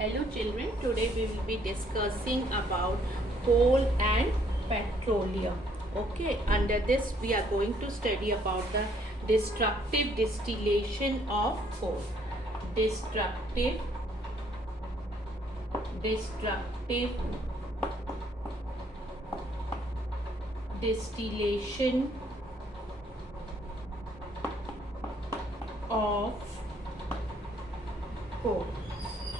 Hello children, today we will be discussing about coal and petroleum. Okay, under this we are going to study about the destructive distillation of coal. Destructive distillation of coal.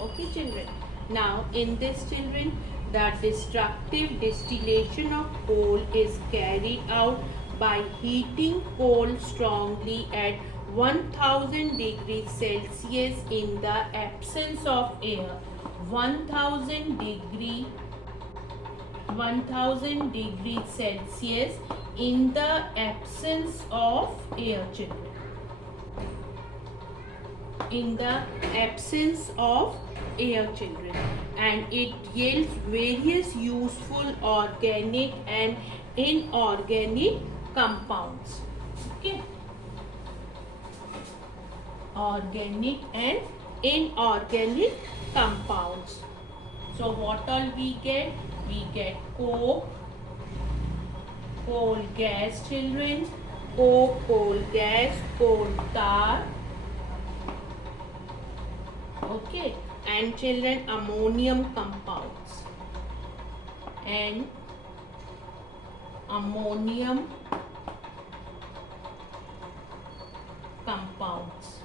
Okay children, now in this children, the destructive distillation of coal is carried out by heating coal strongly at 1000 degrees Celsius in the absence of air. 1000 degrees Celsius in the absence of air children. In the absence of air children, and it yields various useful organic and inorganic compounds. Okay, organic and inorganic compounds. So what all we get? We get coke, coal gas children, coal gas, coal tar. Okay, and children, ammonium compounds and ammonium compounds.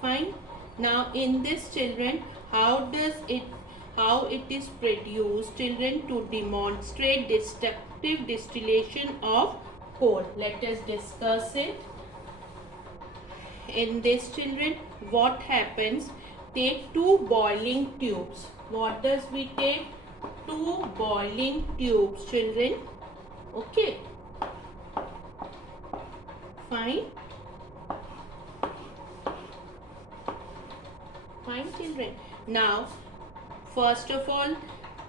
Fine. Now in this children, how it is produced children, to demonstrate destructive distillation of coal. Let us discuss it. In this children, what happens? Take two boiling tubes. What does we take? Two boiling tubes children. Okay, fine. Fine children. Now first of all,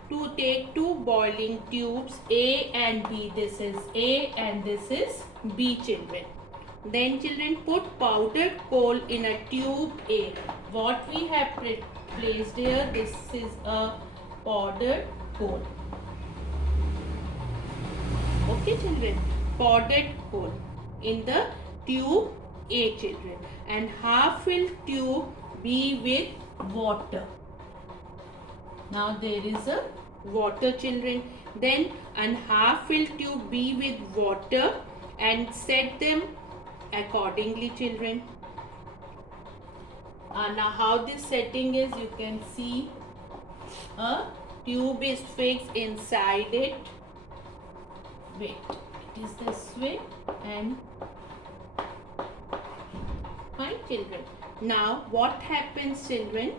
to take two boiling tubes A and B. This is A and this is B children. Then children, put powdered coal in a tube A. What we have placed here, this is a powdered coal. Okay children, powdered coal in the tube A children, and half filled tube B with water. Now there is a water children. Then and half filled tube B with water, and set them accordingly children. Now how this setting is, you can see a tube is fixed inside it. Wait, it is this way, and fine children. Now what happens children?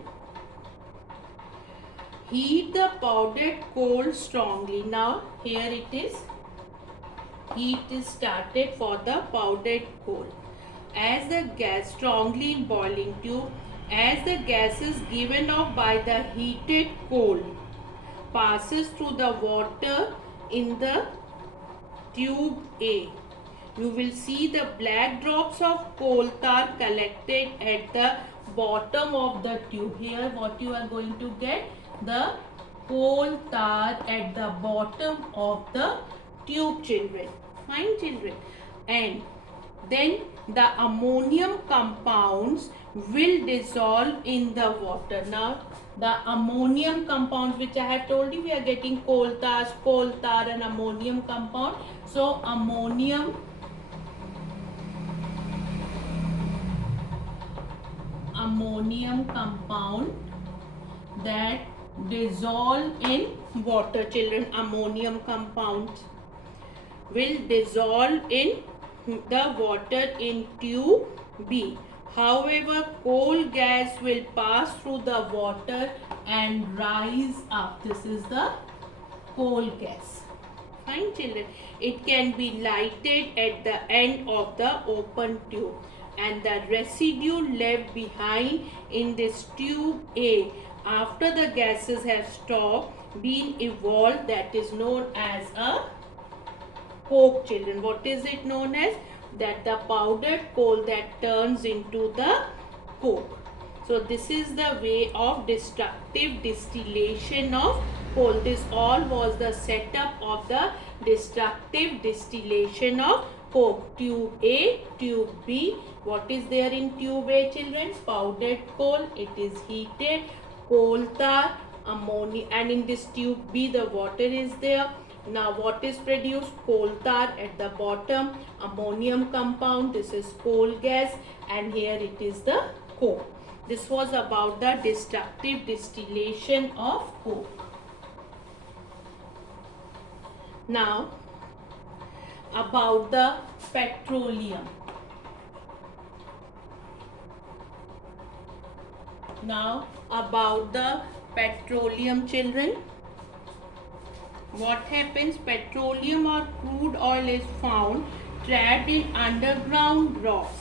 Heat the powdered coal strongly. Now here it is. Heat is started for the powdered coal. As the gas strongly in boiling tube, as the gas is given off by the heated coal passes through the water in the tube A, you will see the black drops of coal tar collected at the bottom of the tube. Here what you are going to get? The coal tar at the bottom of the tube children. Fine children. And then the ammonium compounds will dissolve in the water. Now the ammonium compounds, which I have told you, we are getting coal tar and ammonium compound. So ammonium compound that dissolve in water children. Ammonium compounds will dissolve in the water in tube B. However, coal gas will pass through the water and rise up. This is the coal gas. Fine children. It can be lighted at the end of the open tube, and the residue left behind in this tube A after the gases have stopped being evolved, that is known as a coke children. What is it known as? That the powdered coal that turns into the coke. So this is the way of destructive distillation of coal. This all was the setup of the destructive distillation of coke. Tube A, tube B. What is there in tube A, children? Powdered coal. It is heated. Coal tar, ammonia, and in this tube B the water is there. Now what is produced? Coal tar at the bottom, ammonium compound, this is coal gas, and here it is the coke. This was about the destructive distillation of coke. Now about the petroleum. Now about the petroleum, children. What happens? Petroleum or crude oil is found trapped in underground rocks.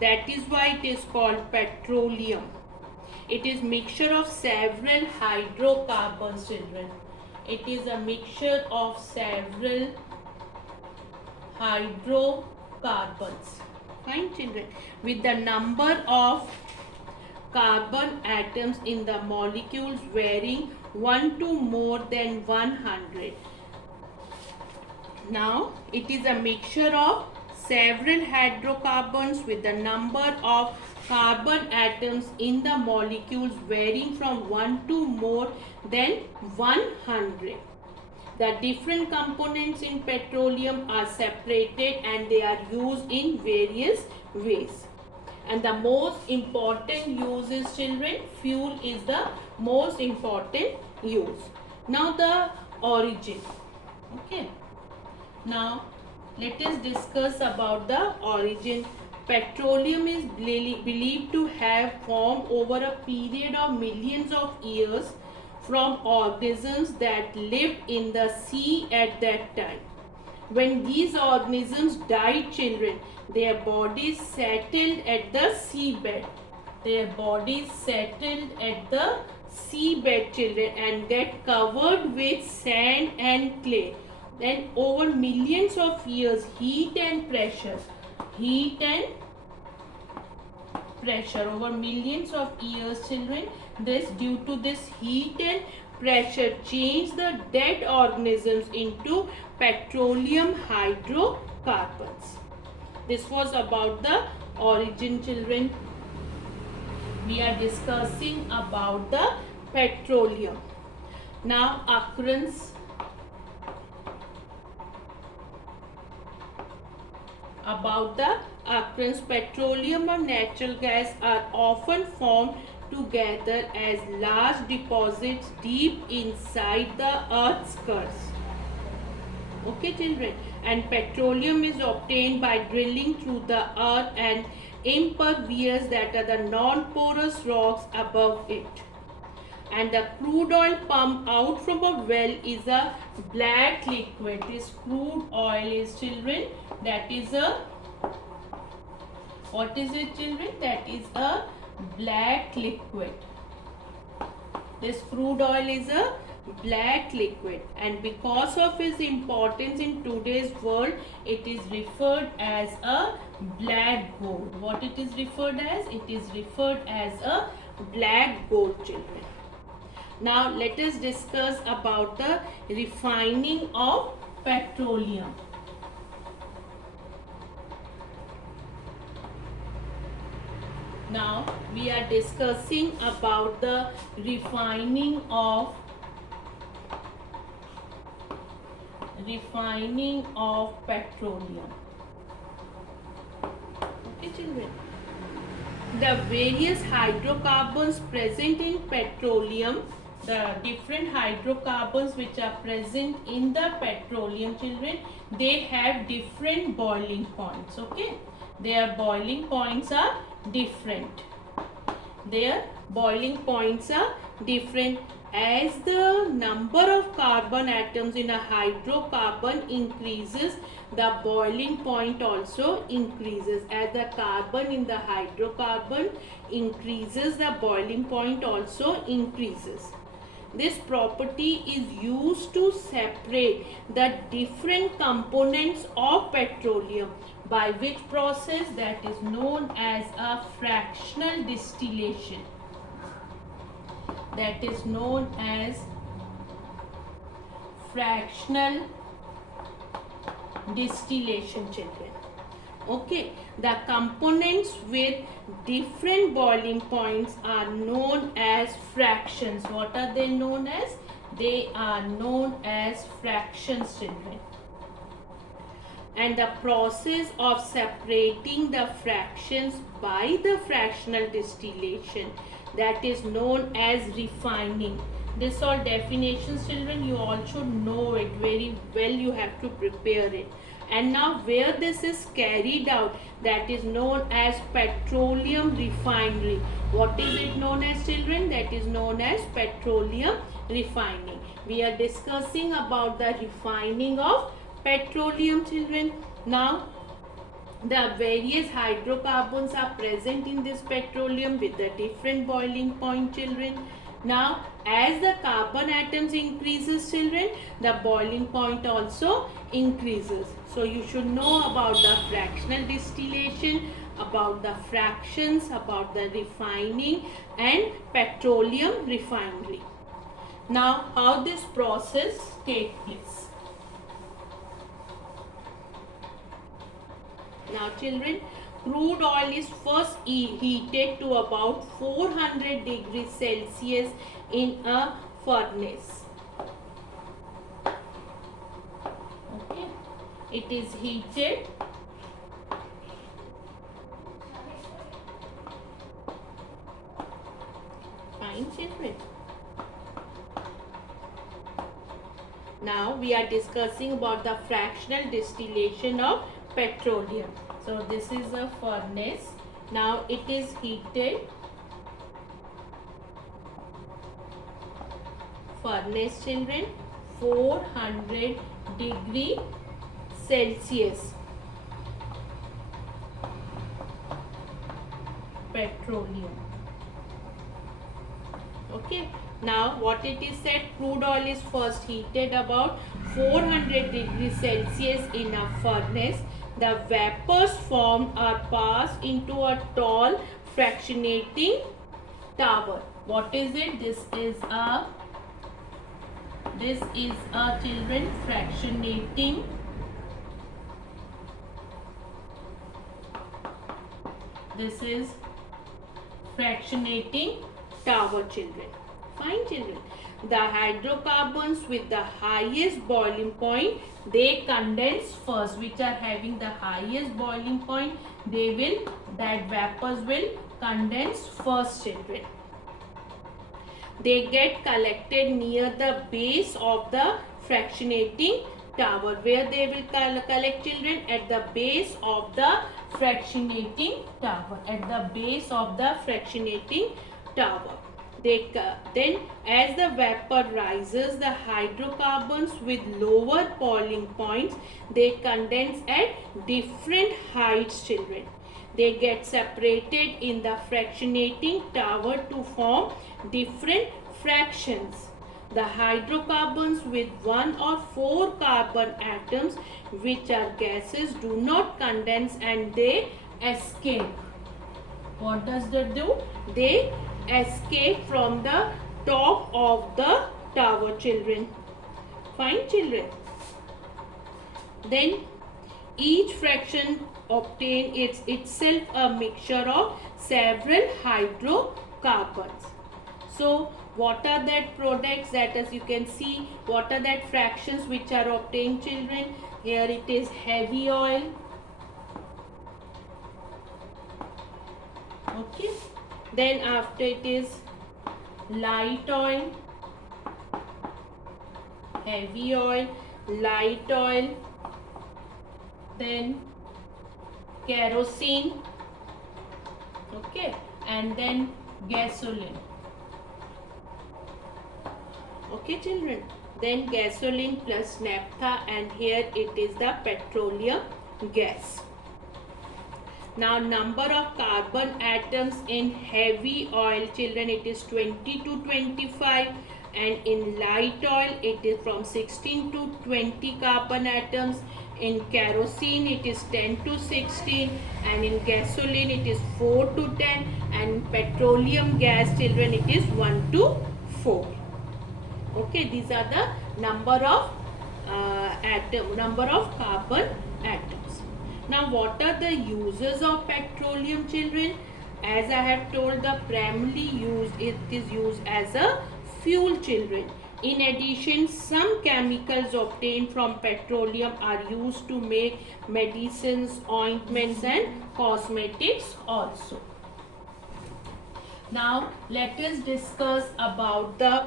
That is why it is called petroleum. It is mixture of several hydrocarbons, children. It is a mixture of several hydrocarbons. Fine, children. With the number of carbon atoms in the molecules varying 1 to more than 100. Now it is a mixture of several hydrocarbons with the number of carbon atoms in the molecules varying from 1 to more than 100. The different components in petroleum are separated and they are used in various ways. And the most important use is, children, fuel is the most important use. Now the origin. Okay. Now let us discuss about the origin. Petroleum is believed to have formed over a period of millions of years from organisms that lived in the sea at that time. When these organisms died, children, their bodies settled at the seabed. Their bodies settled at the seabed, children, and get covered with sand and clay. Then over millions of years, heat and pressure, over millions of years, children, due to this heat and pressure change the dead organisms into petroleum hydrocarbons. This was about the origin, children. We are discussing about the petroleum. Now occurrence. About the occurrence, petroleum or natural gas are often formed together as large deposits deep inside the earth's crust. Okay, children, and petroleum is obtained by drilling through the earth and impervious, that are the non-porous rocks above it. And the crude oil pumped out from a well is a black liquid. This crude oil is, children, that is a, what is it, children? That is a black liquid. This crude oil is a black liquid, and because of its importance in today's world, it is referred as a black gold. What it is referred as? It is referred as a black gold, children. Now let us discuss about the refining of petroleum. Now we are discussing about the refining of petroleum. Okay, children. The various hydrocarbons present in petroleum, the different hydrocarbons which are present in the petroleum, children, they have different boiling points. Okay, their boiling points are different. Their boiling points are different. As the number of carbon atoms in a hydrocarbon increases, the boiling point also increases. As the carbon in the hydrocarbon increases, the boiling point also increases. This property is used to separate the different components of petroleum, by which process that is known as a fractional distillation. that is known as fractional distillation, children. Okay, the components with different boiling points are known as fractions. What are they known as? They are known as fractions, children. And the process of separating the fractions by the fractional distillation, that is known as refining. This all definitions, children, you all should know it very well. You have to prepare it. And now where this is carried out, that is known as petroleum refinery. What is it known as, children? That is known as petroleum refining. We are discussing about the refining of petroleum, children. Now the various hydrocarbons are present in this petroleum with the different boiling point, children. Now as the carbon atoms increases, children, the boiling point also increases. So you should know about the fractional distillation, about the fractions, about the refining and petroleum refinery. Now how this process takes place. Now children, crude oil is first heated to about 400 degrees Celsius in a furnace. Okay, it is heated fine, children. Now we are discussing about the fractional distillation of petroleum. So this is a furnace. Now it is heated. Furnace, children, 400 degree Celsius. Petroleum. Okay. Now what it is said, crude oil is first heated about 400 degrees Celsius in a furnace. The vapors formed are passed into a tall fractionating tower. What is it? This is a children, fractionating tower, children. Fine, children. The hydrocarbons with the highest boiling point, they condense first, which are having the highest boiling point, that vapors will condense first, children. They get collected near the base of the fractionating tower. Where they will collect, children? At the base of the fractionating tower. At the base of the fractionating tower. Then as the vapor rises, the hydrocarbons with lower boiling points, they condense at different heights, children. They get separated in the fractionating tower to form different fractions. The hydrocarbons with 1 or 4 carbon atoms, which are gases, do not condense and they escape. What does they do? They escape from the top of the tower, children. Fine, children. Then each fraction obtain itself a mixture of several hydrocarbons. So what are that products? That, as you can see, what are that fractions which are obtained, children? Here it is heavy oil. Okay. Then after it is light oil, heavy oil, light oil, then kerosene, okay, and then gasoline. Okay, children. Then gasoline plus naphtha, and here it is the petroleum gas. Now number of carbon atoms in heavy oil, children, it is 20 to 25, and in light oil it is from 16 to 20 carbon atoms. In kerosene it is 10 to 16, and in gasoline it is 4 to 10, and petroleum gas, children, it is 1 to 4. Okay, these are the number of carbon atoms. Now, what are the uses of petroleum, children? As I have told, the primarily used, it is used as a fuel, children. In addition, some chemicals obtained from petroleum are used to make medicines, ointments and cosmetics also. Now let us discuss about the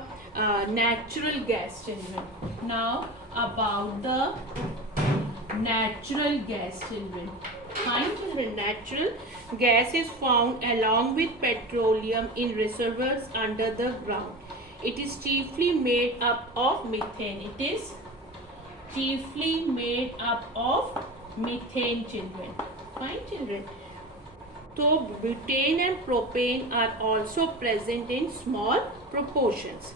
natural gas, children. Now about the natural gas, children. Fine, children. Natural gas is found along with petroleum in reservoirs under the ground. It is chiefly made up of methane. It is chiefly made up of methane, children. Fine, children. So butane and propane are also present in small proportions.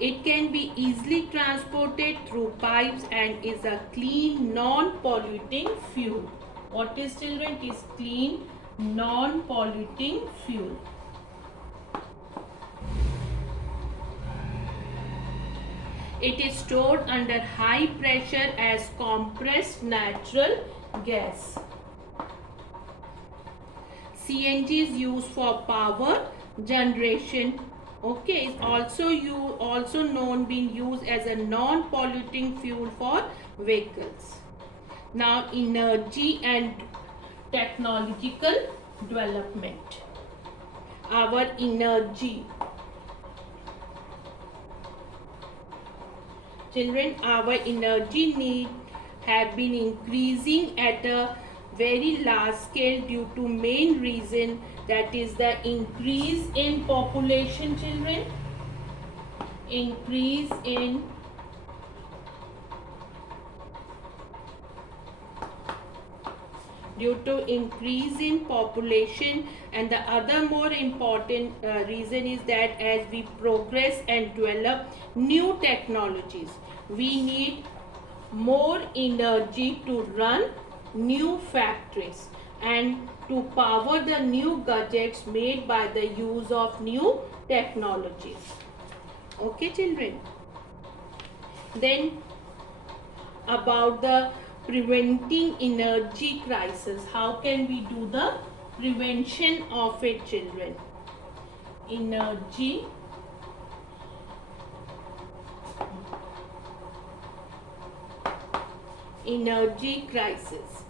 It can be easily transported through pipes and is a clean, non-polluting fuel. What is, children? It is clean, non-polluting fuel. It is stored under high pressure as compressed natural gas. CNG is used for power generation. Okay, is also known being used as a non-polluting fuel for vehicles. Now, energy and technological development. Our energy. Children, our energy need have been increasing at a very large scale due to main reason, that is the increase in population, children. Increase in due to increase in population, and the other more important reason is that as we progress and develop new technologies, we need more energy to run new factories and to power the new gadgets made by the use of new technologies. Okay, children. Then about the preventing energy crisis. How can we do the prevention of it, children? Energy crisis.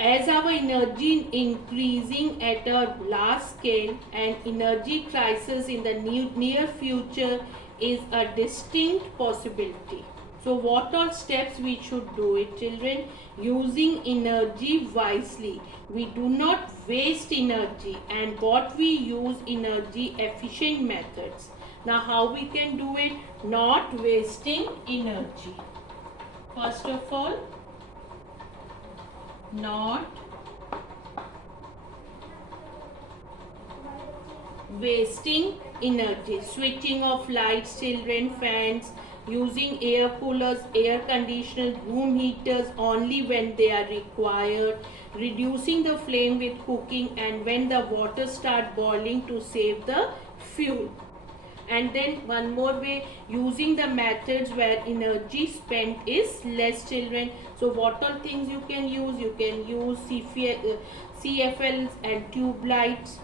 As our energy increasing at a large scale, and energy crisis in the near future is a distinct possibility. So what all steps we should do it, children? Using energy wisely. We do not waste energy, and what we use energy efficient methods. Now how we can do it? Not wasting energy. First of all, not wasting energy. Switching off lights, children, fans, using air coolers, air conditioners, room heaters only when they are required, reducing the flame with cooking and when the water start boiling to save the fuel. And then one more way, using the methods where energy spent is less, children. So what all things you can use? You can use CFLs and tube lights,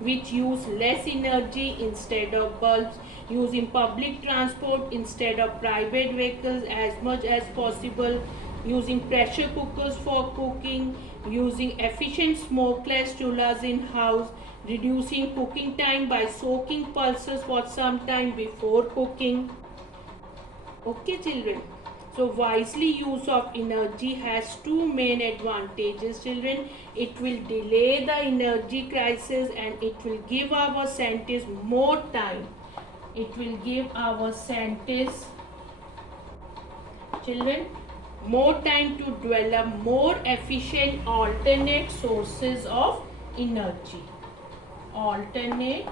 which use less energy instead of bulbs. Using public transport instead of private vehicles as much as possible. Using pressure cookers for cooking. Using efficient smokeless chulhas in house. Reducing cooking time by soaking pulses for some time before cooking. Okay, children. So wisely use of energy has two main advantages, children. It will delay the energy crisis and it will give our scientists more time. It will give our scientists, children, more time to develop more efficient alternate sources of energy. Alternate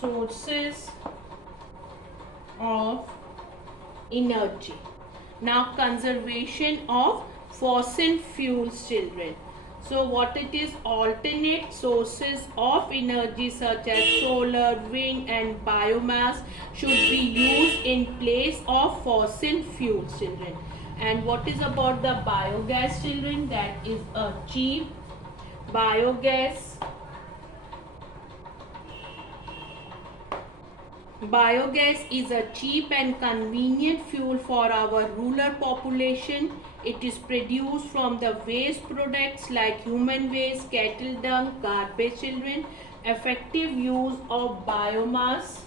sources of energy. Now conservation of fossil fuels, children. So what it is, alternate sources of energy such as solar, wind and biomass should be used in place of fossil fuels, children. And what is about the biogas, children? That is a cheap biogas. Biogas is a cheap and convenient fuel for our rural population. It is produced from the waste products like human waste, cattle dung, garbage, children. Effective use of biomass.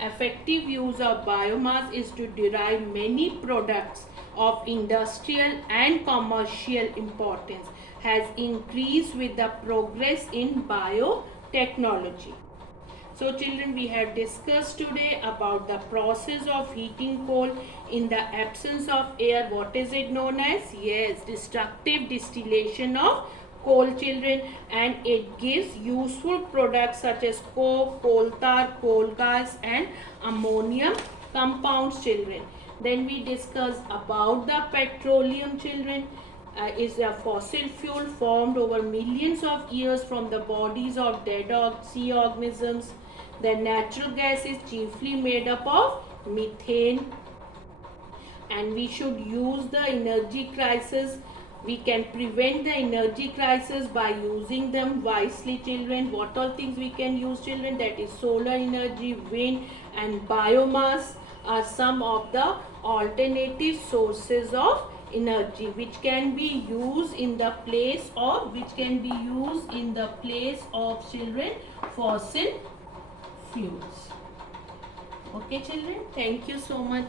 Effective use of biomass is to derive many products of industrial and commercial importance has increased with the progress in biotechnology. So children, we have discussed today about the process of heating coal in the absence of air. What is it known as? Yes, destructive distillation of coal, children, and it gives useful products such as coke, coal tar, coal gas and ammonium compounds, children. Then we discussed about the petroleum, children. Is a fossil fuel formed over millions of years from the bodies of dead sea organisms. The natural gas is chiefly made up of methane, and we should use the energy crisis. We can prevent the energy crisis by using them wisely, children. What all things we can use, children? That is solar energy, wind and biomass are some of the alternative sources of energy which can be used in the place of children fossil fuels. Okay children, thank you so much.